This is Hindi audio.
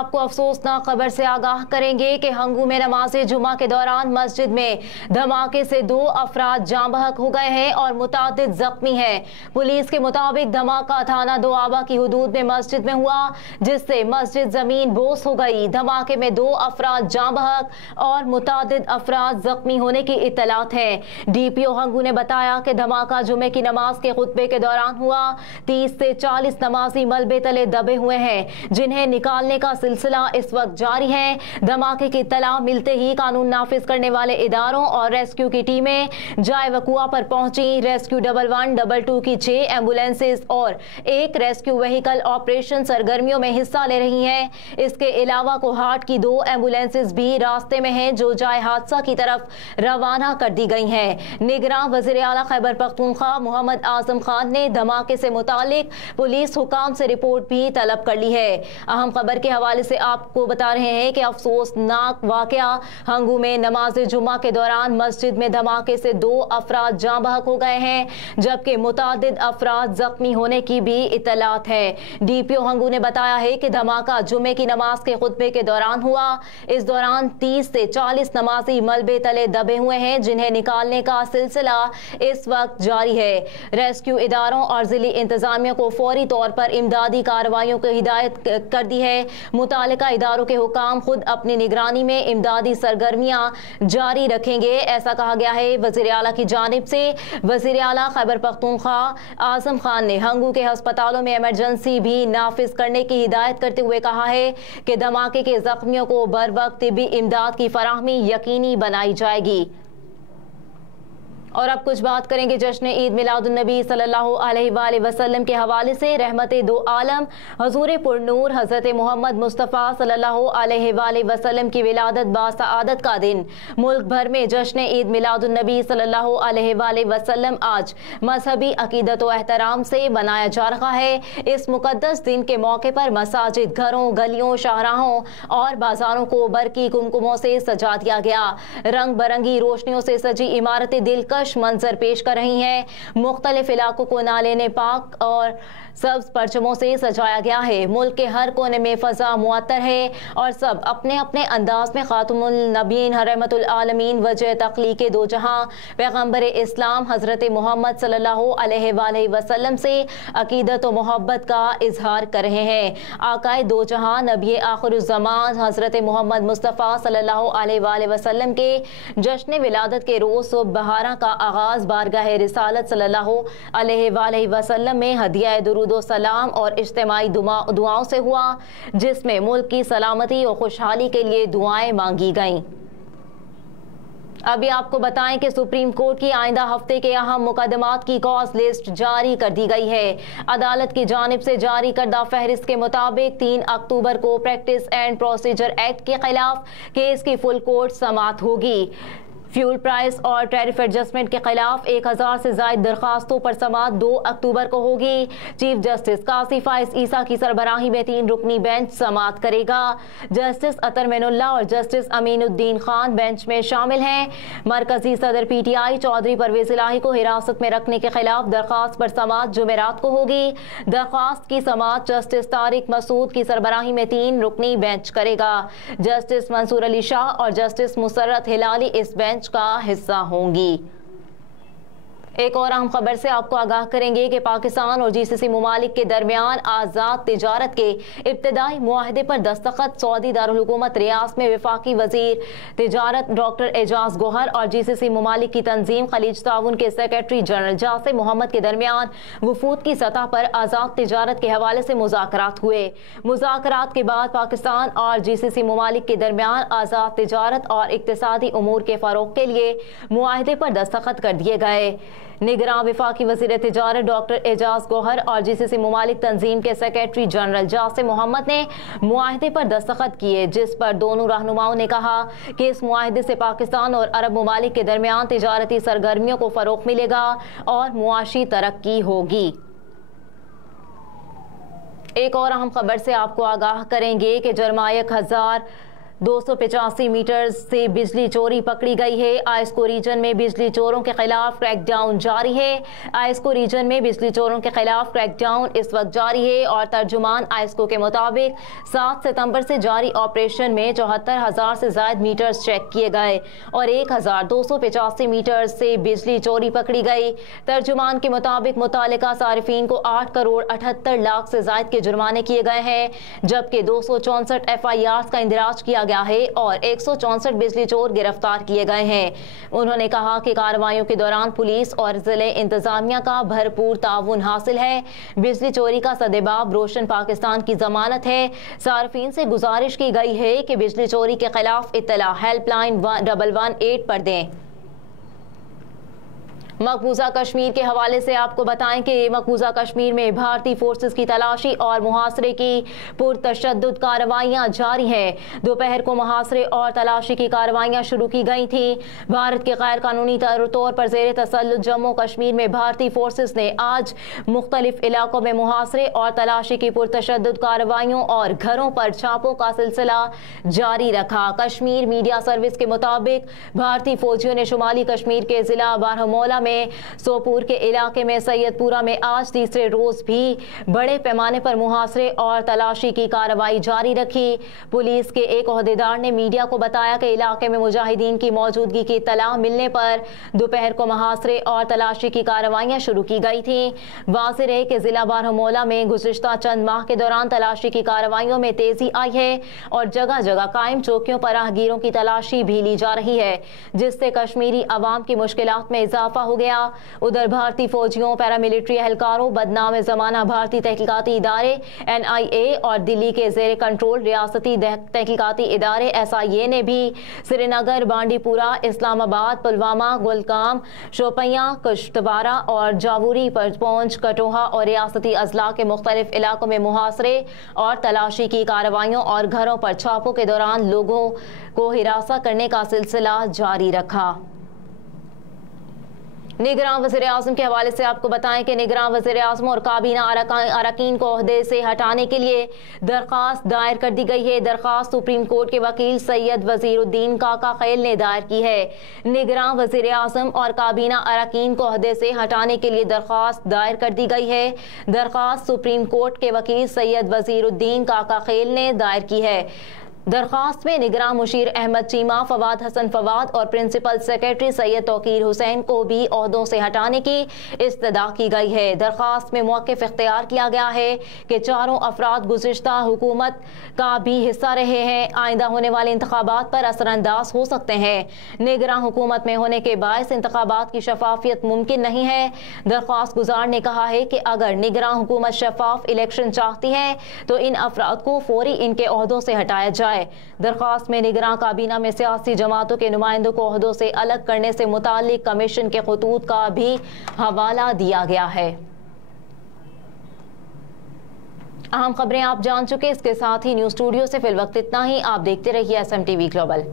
आपको अफसोसनाक खबर से आगाह करेंगे कि हंगू में नमाज जुमा के दौरान मस्जिद में धमाके से 2 अफराद जाँ बहक हो गए हैं और मुतादिद जख्मी हैं। पुलिस के मुताबिक धमाका थाना दोआबा की हुदूद में मस्जिद में हुआ, जिससे मस्जिद जमीन बोस हो गई। धमाके में 2 अफराद जाँ बहक और मुतादिद अफराद जख्मी होने की इत्तलात है। DPO हंगू ने बताया कि धमाका जुमे की नमाज के खुतबे के दौरान हुआ। 30 से 40 नमाजी मलबे तले दबे हुए हैं, जिन्हें निकालने का सिलसिला इस वक्त जारी है। धमाके की इत्तला मिलते ही कानून नाफिज करने वाले इदारों और रेस्क्यू की टीमें जाए वकुआ पर पहुंची। रेस्क्यू 1112 की 6 एम्बुलेंसेज और 1 रेस्क्यू व्हीकल ऑपरेशन सरगर्मियों में हिस्सा ले रही हैं। इसके अलावा कोहाट की 2 एम्बुलेंसेज भी रास्ते में हैं, जो जाए हादसा की तरफ रवाना कर दी गई हैं। निगरान वज़ीर आला खैबर पख्तूनख्वा मोहम्मद आजम खान ने धमाके से मुतालिक पुलिस हुकाम से रिपोर्ट भी तलब कर ली है। अहम खबर के हवाले से आपको बता रहे हैं कि अफसोसनाक वाकया हंगू में नमाज जुमा के दौरान मस्जिद में धमाके से 2 अफराद जाँ बहक हो गए हैं, जबकि मुतादिद अफराद जख्मी होने की भी इत्तलात है। DPO हंगू ने बताया है कि धमाका जुमे की नमाज के खुतबे के दौरान हुआ। इस दौरान 30 से 40 नमाजी मलबे तले दबे हुए हैं, जिन्हें निकालने का सिलसिला इस वक्त जारी है। रेस्क्यू इदारों और जिली इंतजामिया को फौरी तौर पर इमदादी कार्रवाइयों की हिदायत कर दी है। मुतालिका इदारों के हुकाम खुद अपनी निगरानी में इमदादी सरगर्मियां जारी रखेंगे, ऐसा कहा गया है। वज़ीर आला की जानिब से वज़ीर आला खैबर पख्तूनख्वा आजम खान ने हंगू के अस्पतालों में इमरजेंसी भी नाफिज करने की हिदायत करते हुए कहा है कि धमाके के जख्मियों को बर वक्त तिब्बी इमदाद की फराहमी यकीनी बनाई जाएगी। और अब कुछ बात करेंगे जश्न ईद मिलादुन्नबी सल्लल्लाहु अलैहि वसल्लम के हवाले से। रहमते दो आलम हजूर पुरनूर हज़रत मोहम्मद मुस्तफ़ा सल्लल्लाहु अलैहि वसल्लम की विलादत बासआदत का दिन मुल्क भर में जश्न ईद मिलादुन्नबी सल्लल्लाहु अलैहि वसल्लम आज मजहबी अकीदत व एहतराम से मनाया जा रहा है। इस मुकद्दस दिन के मौके पर मसाजिद, घरों, गलियों, शाहराहों और बाजारों को बरकी कुमकुमों से सजा दिया गया। रंग बिरंगी रोशनियों से सजी इमारतें दिलकश मंजर पेश कर रही हैं। मुख्तलिफ इलाकों को नाले पाक और सब्ज परचमों से सजाया गया है। मुल्क के हर कोने में फजा मुअत्तर है और सब अपने अपने अंदाज में खातमुल नबीन रहमतुल आलमीन वजह तख्लीक दो जहां पैगंबर इस्लाम हजरत मोहम्मद सल्लल्लाहु अलैहि वसल्लम से अकीदत व मोहब्बत का इजहार कर रहे हैं। आकाए दो जहां नबी आखिरुज़्ज़मान हजरत मोहम्मद मुस्तफ़ा सल्लल्लाहु अलैहि वसल्लम के जश्न विलादत के रोज़ सुबह बहारा का आगाज़ बारगाह रिसालत सल्लल्लाहु अलैहि वसल्लम में हदिया दुरूद सलाम और इज्तिमाई दुआओं से हुआ, जिसमें मुल्क की सलामती और खुशहाली के लिए दुआएं मांगी गईं। अभी आपको बताएं कि सुप्रीम कोर्ट की आइंदा हफ्ते के अहम मुकदमात की कॉज लिस्ट जारी कर दी गई है। अदालत की जानिब से जारी करदा फहरिस्त के मुताबिक 3 अक्टूबर को प्रैक्टिस एंड प्रोसीजर एक्ट के खिलाफ केस की फुल कोर्ट समाअत होगी। फ्यूल प्राइस और टैरिफ एडजस्टमेंट के खिलाफ 1000 से ज्यादा दरखास्तों पर समाअत 2 अक्टूबर को होगी। चीफ जस्टिस कासी फाइज ईसा की सरबराही में 3 रुकनी बेंच समाअत करेगा। जस्टिस अतर मैनुल्लाह और जस्टिस अमीनुद्दीन खान बेंच में शामिल हैं। मरकजी सदर PTI चौधरी परवेज इलाही को हिरासत में रखने के खिलाफ दरखास्त पर समाअत जुमेरात को होगी। दरखास्त की समाअत जस्टिस तारिक मसूद की सरबराही में 3 रुकनी बेंच करेगा। जस्टिस मंसूर अली शाह और जस्टिस मुसर्रत हिलाली इस बेंच का हिस्सा होंगी। एक और अहम खबर से आपको आगाह करेंगे कि पाकिस्तान और GCC मुमालिक के दरमियान आज़ाद तिजारत के इब्तिदाई मुआहदे पर दस्तखत सऊदी दारुल हुकूमत रियाद में वफाकी वजीर तिजारत डॉक्टर एजाज गोहर और GCC मुमालिक की तंजीम खलीज ताउन के सेक्रेटरी जनरल जासिम मोहम्मद के दरमियान वफूद की सतह पर आज़ाद तिजारत के हवाले से मुज़ाकरात हुए। मुज़ाकरात के बाद पाकिस्तान और GCC मुमालिक के दरमियान आज़ाद तिजारत और इक्तिसादी उमूर के फ़रोग़ के लिए मुआहदे पर दस्तखत कर दिए गए। निगरान वफाकी वज़ीर तिजारत डॉक्टर एजाज गोहर और GCC मुमालिक तंजीम के सेक्रेटरी जनरल जासिम मोहम्मद ने मुआहदे पर दस्तखत किए, जिस पर दोनों रहनुमाओं ने कहा कि इस मुआहदे से पाकिस्तान और अरब मुमालिक के दरमियान तिजारती सरगर्मियों को फ़रोग़ मिलेगा और मुआशी तरक्की होगी। एक और अहम खबर से आपको आगाह करेंगे कि जरमायक 1000 285 मीटर से बिजली चोरी पकड़ी गई है। आइस्को रीजन में बिजली चोरों के खिलाफ क्रैकडाउन जारी है। आइस्को रीजन में बिजली चोरों के खिलाफ क्रैकडाउन इस वक्त जारी है और तर्जुमान आइस्को के मुताबिक 7 सितंबर से जारी ऑपरेशन में 74,000 से ज्यादा मीटर्स चेक किए गए और 1,285 मीटर से बिजली चोरी पकड़ी गई। तर्जुमान के मुताबिक मुतालिका सारिफीन को 8 करोड़ 78 लाख से ज्यादा के जुर्माने किए गए हैं, जबकि 264 FIRs का इंदराज किया गया है और 164 बिजली चोर गिरफ्तार किए गए हैं। उन्होंने कहा कि कार्रवाइयों के दौरान पुलिस और जिले इंतजामिया का भरपूर ताउन हासिल है। बिजली चोरी का सदेबाब रोशन पाकिस्तान की जमानत है। सार्फिन से गुजारिश की गई है कि बिजली चोरी के खिलाफ इत्तला हेल्पलाइन 111 पर दें। मकबूजा कश्मीर के हवाले से आपको बताएं कि मकबूजा कश्मीर में भारतीय फोर्सेस की तलाशी और मुहासरे की पुरतशद्दुद कार्रवाइयां जारी हैं। दोपहर को मुहासरे और तलाशी की कार्रवाइयां शुरू की गई थी। भारत के गैर कानूनी तौर पर जेर तसल्लुत जम्मू कश्मीर में भारतीय फोर्सेस ने आज मुख्तलिफ इलाकों में मुहासरे और तलाशी की पुरतशद्दुद कार्रवाइयों और घरों पर छापों का सिलसिला जारी रखा। कश्मीर मीडिया सर्विस के मुताबिक भारतीय फौजियों ने शुमाली कश्मीर के जिला बारहमौला में सोपूर के इलाके में सैयदपुरा में आज तीसरे रोज भी बड़े पैमाने पर मुहासरे और तलाशी की कार्रवाई जारी रखी। पुलिस के एक ओहदेदार ने मीडिया को बताया कि इलाके में मुजाहिदीन की मौजूदगी की इत्तला मिलने पर दोपहर को मुहासरे और तलाशी की कार्रवाइयां शुरू की गई थी। वाज़ेह रहे कि जिला बारहमौला में गुज़िश्ता चंद माह के दौरान तलाशी की कार्रवाइयों में तेजी आई है और जगह जगह कायम चौकियों पर राहगीरों की तलाशी भी ली जा रही है, जिससे कश्मीरी अवाम की मुश्किलात में इजाफा हो गया। उधर भारतीय फौजियों, पैरामिलिट्री एहलकारों, बदनाम जमाना भारतीय तहकीकाती इदारे NIA और दिल्ली के जेर कंट्रोल रियासती तहकीकाती इदारे SIA ने भी श्रीनगर, बांडीपुरा, इस्लामाबाद, पुलवामा, गुलगाम, शोपियां, कुश्तवारा और जावूरी पर पहुंच कठोहा और रियासती अजला के मुख्तलिफ इलाकों में मुहासरे और तलाशी की कार्रवाइयों और घरों पर छापों के दौरान लोगों को हिरासा करने का सिलसिला जारी रखा। निगरान वज़ीर आज़म के हवाले से आपको बताएं कि निगरान वज़ीर आज़म और काबीना अरकान को ओहदे से हटाने के लिए दरख्वास्त दायर कर दी गई है। दरख्वास्त सुप्रीम कोर्ट के वकील सैयद वज़ीरुद्दीन काका खैल ने दायर की है। निगरान वज़ीर आज़म और काबीना अरकान को ओहदे से हटाने के लिए दरख्वास्त दायर कर दी गई है। दरख्वास्त सुप्रीम कोर्ट के वकील सैयद वज़ीरुद्दीन काका खैल ने दायर की है। दरख्वास्त में निगरान मुशीर अहमद चीमा, फवाद हसन फवाद और प्रिंसिपल सेक्रेटरी सैयद तौकीर हुसैन को भी ओहदों से हटाने की इस्तदा की गई है। दरख्वास्त में मौक़िफ़ इख्तियार किया गया है कि चारों अफराद गुज़िश्ता हुकूमत का भी हिस्सा रहे हैं, आइंदा होने वाले इंतखाबात पर असरअंदाज हो सकते हैं। निगरान हुकूमत में होने के बायस इंतखाबात की शफाफियत मुमकिन नहीं है। दरख्वास्त गुजार ने कहा है कि अगर निगरान हुकूमत शफाफ इलेक्शन चाहती है तो इन अफराद को फौरी इनके ओहदों से हटाया जाए। दरख्वास्त में निगरान काबीना में सियासी जमातों के नुमाइंदों को ओहदों से अलग करने से मुताल्लिक कमीशन के खतूत का भी हवाला दिया गया है। अहम खबरें आप जान चुके। इसके साथ ही न्यूज़ स्टूडियो से फिलवक्त इतना ही। आप देखते रहिए SMTV ग्लोबल।